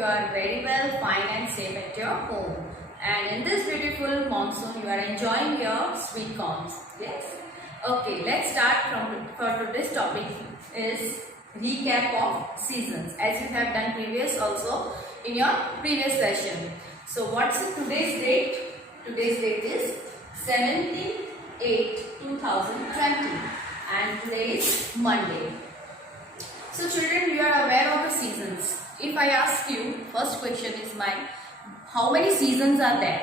you are very well, fine and safe at your home. And in this beautiful monsoon, you are enjoying your sweet corns. Yes? Okay, let's start for today's topic is recap of seasons, as you have done previous also in your previous session. So what's today's date? Today's date is 17/8/2020 and today is Monday. So children, you are aware of the seasons. If I ask you, first question is mine, how many seasons are there?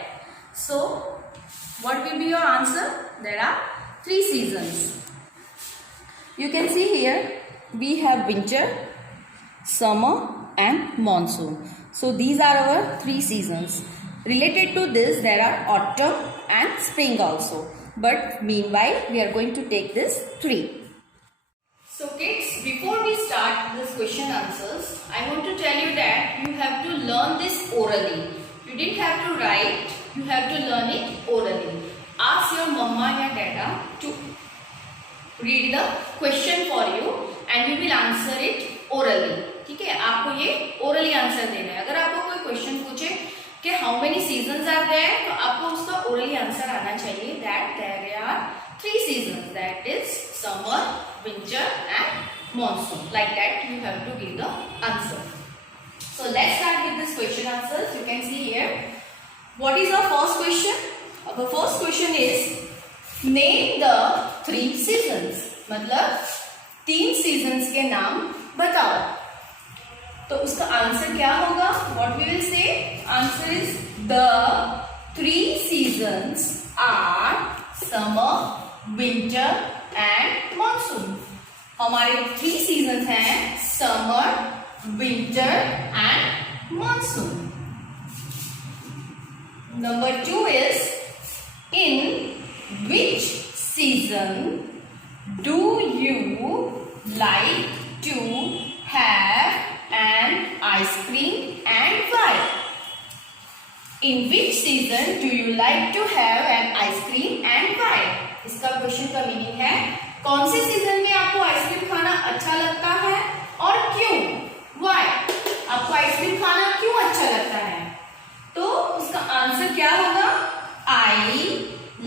So what will be your answer? There are 3 seasons. You can see here we have winter, summer and monsoon. So these are our 3 seasons. Related to this, there are autumn and spring also. But meanwhile, we are going to take this 3. So kids, before we start this question answers, I want to tell you that you have to learn this orally. You didn't have to write, you have to learn it orally. Ask your mama or dada to read the question for you and you will answer it orally. ठीक है, आपको ये orally answer देना है. अगर आपको कोई question पूछे कि how many seasons are there, तो आपको उसका orally answer आना चाहिए that there are 3 seasons, that is summer, winter and monsoon. Like that you have to give the answer. So let's start with this question answers. You can see here. What is our first question? Our first question is name the 3 seasons. मतलब 3 seasons के नाम बताओ. तो उसका answer क्या होगा? What we will say? Answer is the 3 seasons are summer, winter and monsoon. हमारे 3 seasons हैं summer, winter and monsoon. Number 2 is in which season do you like to have an ice cream and why? In which season do you like to have an ice cream and why? इसका question का meaning है कौन से season में आपको ice cream खाना अच्छा लगता है और क्यों? Why? आपको आइसक्रीम खाना क्यों अच्छा लगता है? तो उसका आंसर क्या होगा? I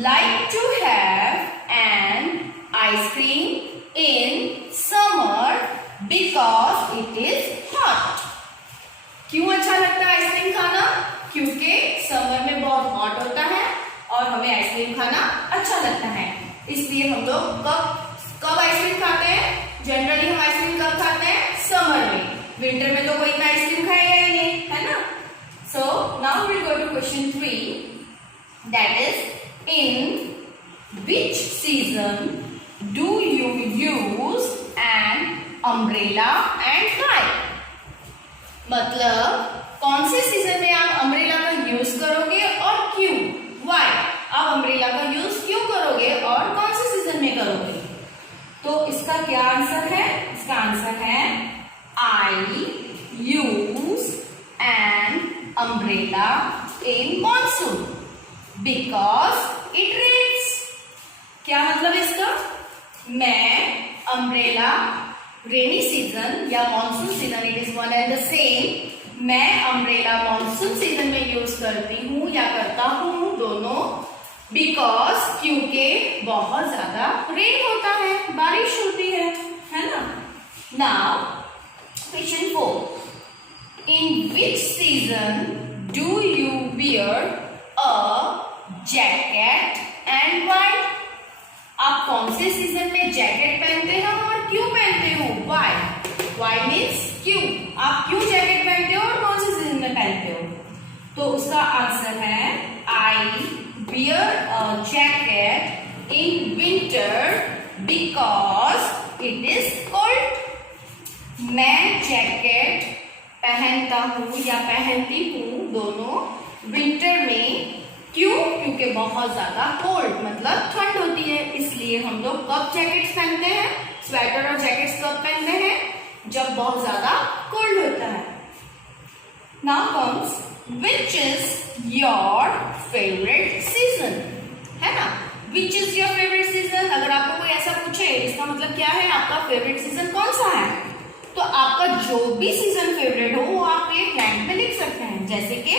like to have an ice cream in summer because it is hot. क्यों अच्छा लगता है आइसक्रीम खाना? क्योंकि समर में बहुत हॉट होता है और हमें आइसक्रीम खाना अच्छा लगता है. इसलिए हम लोग कब आइसक्रीम खाते हैं? जनरली हम आइसक्रीम कब खाते हैं? समर में. विंटर में तो कोई आइसक्रीम खाएगा ही नहीं, है ना? So now we go to question 3. That is in which season do you use an umbrella and why? मतलब कौन से सीजन में आप अम्ब्रेला का यूज करोगे और क्यों? Why? आप अम्ब्रेला का यूज क्यों करोगे और कौन से सीजन में करोगे? तो इसका क्या आंसर है? इसका आंसर है I use an umbrella in monsoon because it rains. क्या मतलब इसका? मैं अम्ब्रेला रेनी सीजन या monsoon season, it is one and the same. मैं अम्ब्रेला मॉनसून सीजन में यूज करती हूँ या करता हूँ दोनों बिकॉज क्योंकि बहुत ज्यादा रेन होता है, बारिश होती है ना? Now question 4. In which season do you wear a jacket and why? आप कौन से सीजन में जैकेट पहनते हैं और क्यों पहनते हो? Why? Why means क्यों? आप क्यों जैकेट पहनते हो और कौन से सीजन में पहनते हो? तो उसका आंसर है I wear a jacket in winter because it is cold. मैं जैकेट पहनता हूँ या पहनती हूँ दोनों विंटर में. क्यों? क्योंकि बहुत ज्यादा कोल्ड मतलब ठंड होती है. इसलिए हम लोग कब जैकेट्स पहनते हैं? स्वेटर और जैकेट्स कब पहनते हैं? जब बहुत ज्यादा कोल्ड होता है. Now comes which is your favourite season, है ना? Which is your favourite season. अगर आपको कोई ऐसा पूछे इसका मतलब क्या है? आपका फेवरेट सीजन कौन सा है? तो आपका जो भी सीजन फेवरेट हो वो आप ये ब्लैंक में लिख जैसे कि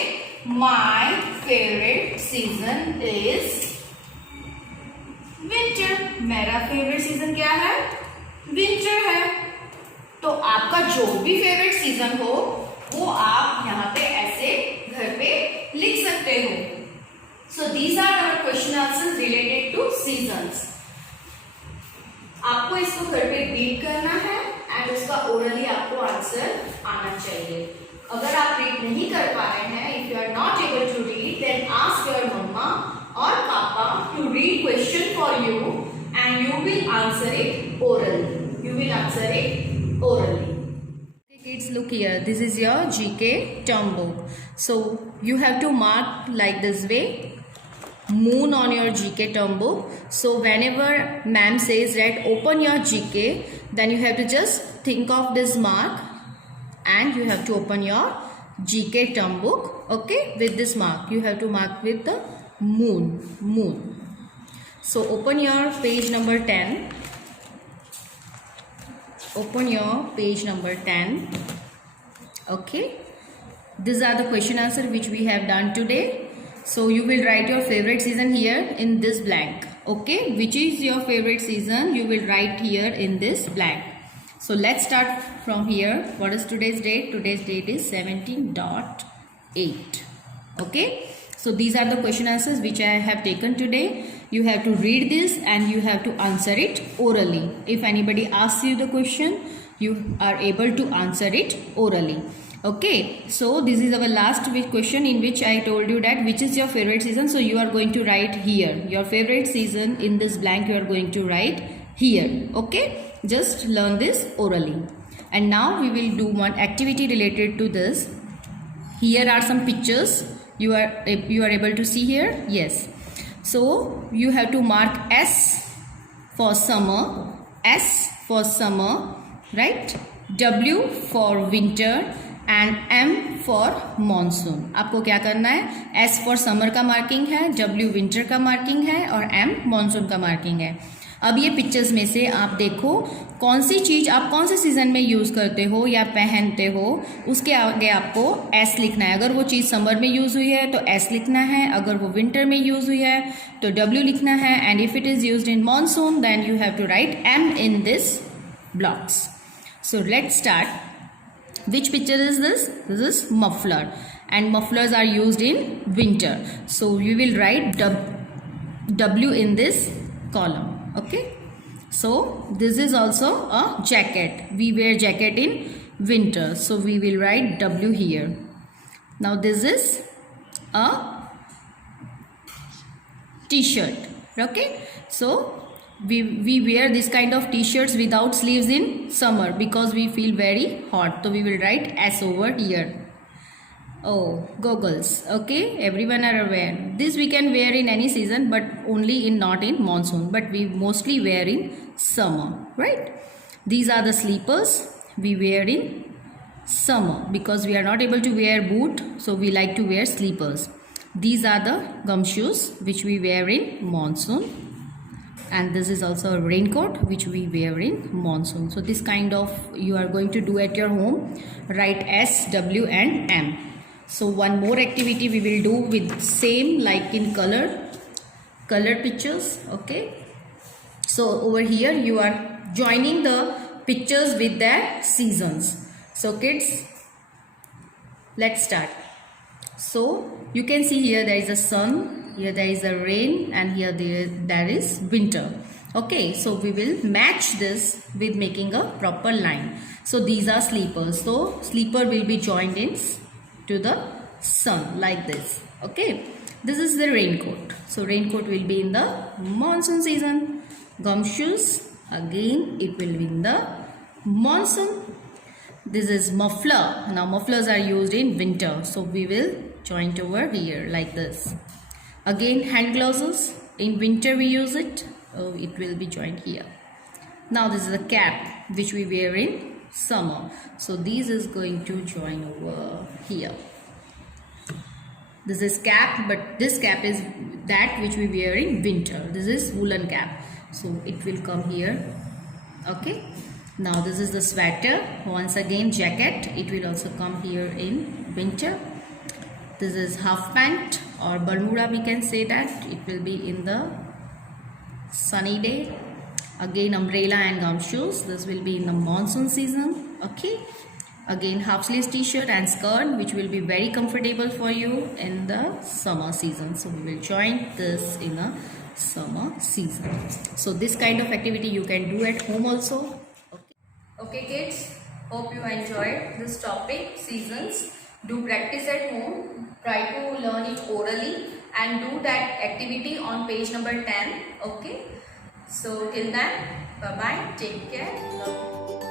my favourite season is winter. मेरा फेवरेट सीजन क्या है? विंटर है। तो आपका जो भी फेवरेट सीजन हो वो आप यहाँ पे ऐसे घर पे लिख सकते हो। So these are our question answers related to seasons. आपको इसको घर पे रीड करना है एंड उसका ओरली आपको आंसर आना चाहिए। अगर आप रीड नहीं कर पा रहे हैं, if you are not able to read, then ask your mama or papa to read question for you and you will answer it orally. You will answer it orally. Kids, look here. This is your GK term book. So you have to mark like this way. Moon on your GK term book. So whenever ma'am says that open your GK, then you have to just think of this mark and you have to open your GK term book. Okay, with this mark you have to mark with the moon. So open your page number 10. Open your page number 10. Okay, these are the question answer which we have done today. So you will write your favorite season here in this blank. Okay, which is your favorite season, you will write here in this blank. So let's start from here. What is today's date? Today's date is 17.8. Okay, so these are the question answers which I have taken today. You have to read this and you have to answer it orally. If anybody asks you the question, you are able to answer it orally. Okay, so this is our last question in which I told you that which is your favorite season. So you are going to write here your favorite season in this blank. You are going to write here. Okay, just learn this orally. And now we will do one activity related to this. Here are some pictures. You are able to see here. Yes, so you have to mark S for summer, S for summer, right? W for winter and M for monsoon. आपको क्या करना है? S for summer का marking है, W winter का marking है और M monsoon का मार्किंग है। अब ये पिक्चर्स में से आप देखो कौन सी चीज़ आप कौन से सीज़न में यूज़ करते हो या पहनते हो, उसके आगे आपको एस लिखना है। अगर वो चीज़ समर में यूज़ हुई है तो एस लिखना है, अगर वो विंटर में यूज़ हुई है तो डब्ल्यू लिखना है, and if it is used in monsoon then you have to write M in this blocks. So let's start. Which picture is this? This is muffler and mufflers are used in winter, so you will write W in this column. Okay, so this is also a jacket. We wear jacket in winter, so we will write W here. Now this is a t-shirt. Okay, so we wear this kind of t-shirts without sleeves in summer because we feel very hot, so we will write S over here. Oh, goggles. Okay, everyone are aware. This we can wear in any season, but only in not in monsoon. But we mostly wear in summer, right? These are the sleepers we wear in summer because we are not able to wear boot, so we like to wear sleepers. These are the gumshoes which we wear in monsoon, and this is also a raincoat which we wear in monsoon. So this kind of you are going to do at your home. Write S, W, and M. So one more activity we will do with same like in color pictures. Okay, so over here you are joining the pictures with their seasons. So kids, let's start. So you can see here there is a sun, here there is a rain, and here there is winter. Okay, so we will match this with making a proper line. So these are sleepers, so sleeper will be joined in to the sun like this. Okay, this is the raincoat, so raincoat will be in the monsoon season. Gumshoes, again it will be in the monsoon. This is muffler. Now mufflers are used in winter, so we will join it over here like this. Again hand gloves, in winter we use it, it will be joined here. Now this is a cap which we wear in summer, so this is going to join over here. This is cap, but this cap is that which we wear in winter. This is woolen cap, so it will come here. Okay, now this is the sweater. Once again jacket, it will also come here in winter. This is half pant or Bermuda, we can say that. It will be in the sunny day. Again, umbrella and gum shoes. This will be in the monsoon season. Okay. Again, half sleeves t-shirt and skirt, which will be very comfortable for you in the summer season. So we will join this in a summer season. So this kind of activity you can do at home also. Okay kids, hope you enjoyed this topic, seasons. Do practice at home. Try to learn it orally and do that activity on page number 10. Okay. So till then, bye bye. Take care. Love you.